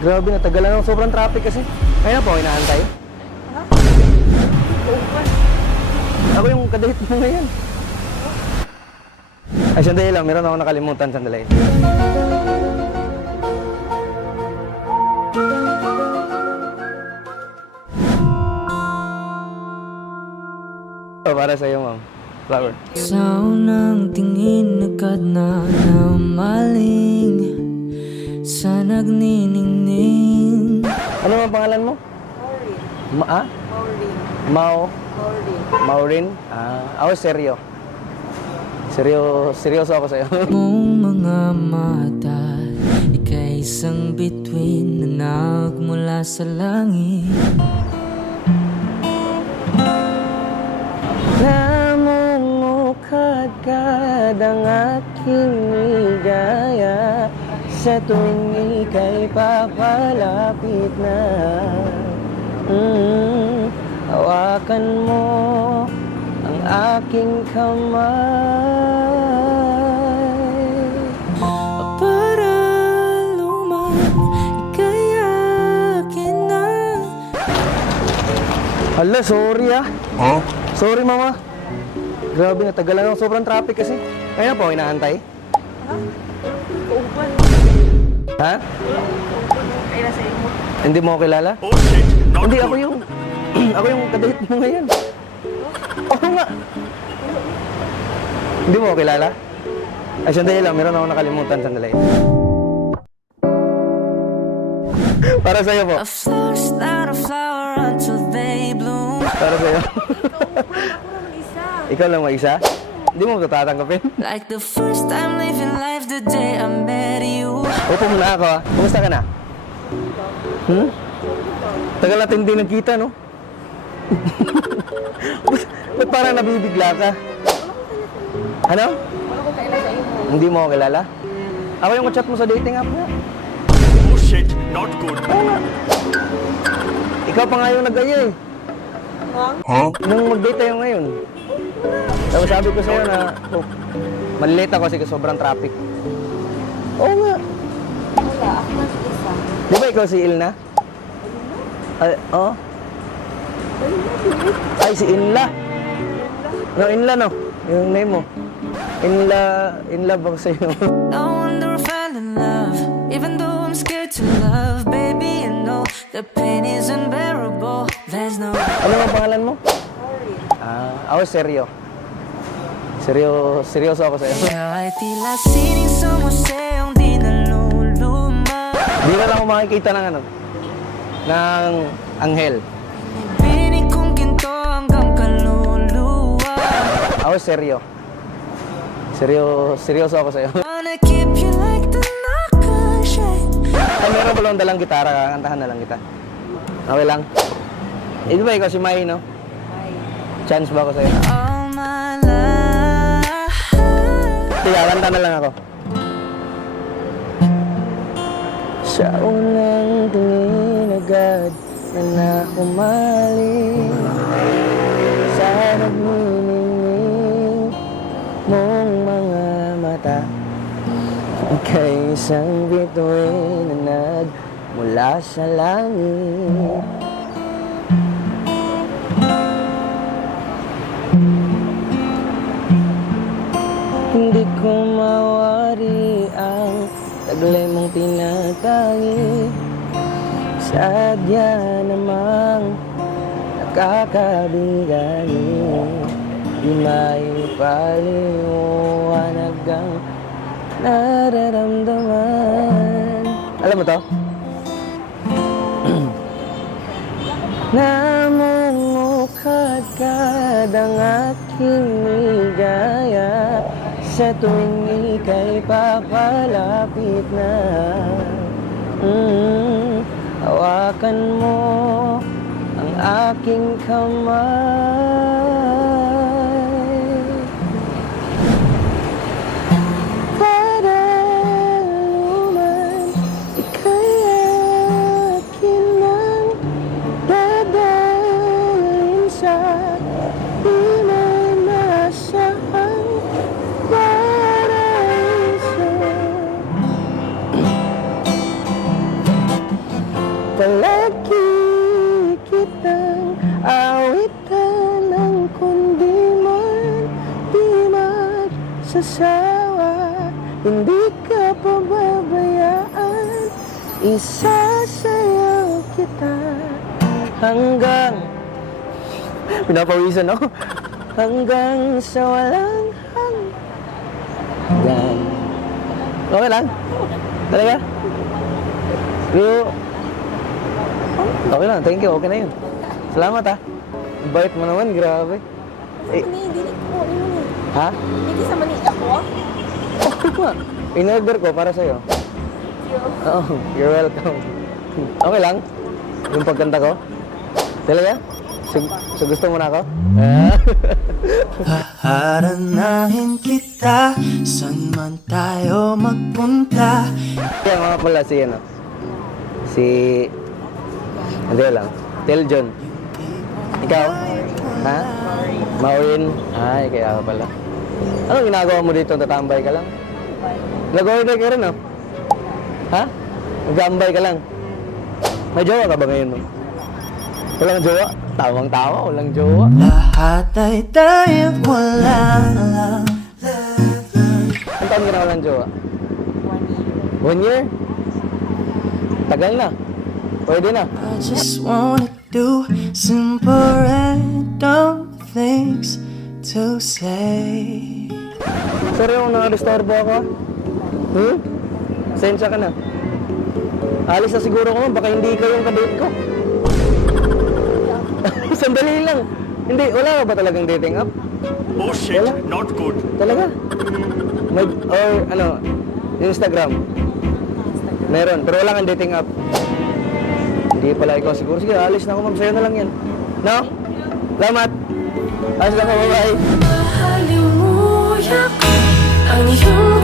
Grabe, natagalan ng sobrang traffic kasi. Ngayon po, inaantay. Ha? Ako yung kadate mo ngayon. Ay, sandali lang. Meron ako nakalimutan. Sandali. Para sa'yo, ma'am. Flower. Sa unang tingin agad na namaling sa nagniningning. Ano ang pangalan mo? Maureen. Mau? Maureen. Maureen? Ako seryo. Seryoso ako sa'yo. Mong mga mata, ika'y isang bituin na nagmula sa langit. Namumukadkad ang aking ligaya sa tuwing ika'y papalapit na. Hawakan mo ang aking kamay. Para lumang ika'y akin na. Hala, sorry ah. Sorry, mama. Grabe, natagalan ng sobrang traffic kasi. Ngayon po, inaantay. Upan. Ha? Ay, nasa mo. Hindi mo ako kilala? Hindi, ako yung... ako yung kadate mo ngayon. Oo nga. Hindi mo ako kilala? Ay, sandali lang. Meron ako nakalimutan. Sandali. Para sa'yo po. A flower's not a flower until they bloom. Para sa'yo. Ako naman isa. Ikaw lang mag-isa? Hindi mo tatanggapin? Like the first time living life the day I met you. Upo muna ako ah. Kumusta ka na? Tagal natin hindi nagkita, no? Ba't parang nabibigla ka? Ano? Wala ko kailan sa iyo. Hindi mo ako kilala? Ako yung chat mo sa dating app nga. Oh shit, not good. Oo nga. Ikaw pa nga yung nag-aya eh. Nung mag-date tayo ngayon. Tapos sabi ko sa'yo na, oh, malilate ako kasi sobrang traffic. Oo nga. Wala, ako mas isa. Di ba ikaw si Ilna? Ay, oh? Ay, si Inla. No, Inla no? Yung name mo. Inla ba sa'yo? No wonder I fell in love, even though I'm scared to love. Baby, you know the pain is unbearable. There's no. Ano ang pangalan mo? Ako seryo. Seryoso ako sa'yo. Ay tila sining sa museong di naluluma. Di na lang ako makikita ng ano, ng anghel. Binig kong ginto hanggang kaluluwa. Ako seryoso ako sa'yo. Wanna keep you like the nakashine. Ay, meron pala akong dalang gitara, kakantahan na lang kita. Okay lang? Eh, di ba ikaw si Mai, no? Ay. Chance ba ako sa'yo? All my life. Sige, kanta na lang ako. Sa unang tingin agad na nakumaling sa nagniningning mong mga mata, ika'y isang bituin na nagmula sa langit. Hindi ko mawari ang taglay mong tinatangi. Sadya namang nakakabigani. Di maipaliwanag ang nararamdaman. Alam mo to? Namumukadkad ang aking ligaya sa tuwing ika'y papalapit na. Hawakan mo ang aking kamay. Para luman ika'y akin ng dadalhin sa di may masahang paraiso. palagi kitang awitan ng kundi man di magsasawa. Hindi ka pababayaan, isasayaw kita hanggang pinapawisan ako hanggang sa walang hanggan. Okay lang? Talaga? Pero okay lang, thank you, okay na yun. Salamat ha. Ang bait mo naman, grabe. Eh, Hindi ko. Ano ni? ha? Hindi sa mani ako. Okay nga. In-order ko para sa'yo. Oo, you're welcome. Okay lang? Yung pagkanta ko? Talaga? So gusto mo na ako? Haharanahin kita, saan man tayo magpunta. Kaya mga pala si ano? Si... Hindi lang. Tel John. Ikaw? Ha? Maureen? Ay, kaya ka pala. Anong ginagawa mo dito? Tatambay ka lang? Nag-order ka rin, no? Ha? Nag-ambay ka lang? May jowa ka ba ngayon, no? Walang jowa? Tawang-tawa, walang jowa. Lahat ay tayo wala lang. Ang taon ka na walang jowa? 1 year? Tagal na. Pwede na. I just wanna do simple random things to say. Sorry kung nakadisturbo ako, ha? Sensya ka na. Alis na siguro ko, baka hindi ka yung kadate ko. Sandali lang. Hindi, wala ka ba talagang dating app? Oh shit, Wala. not good. Talaga? May, or ano, Instagram? Meron, pero wala kang dating app. Hindi pala ikaw siguro. Sige, alis na ako, ma'am. Sa'yo na lang yan. No? Salamat. Alis na ako, bye-bye. Halimuyak ang iyong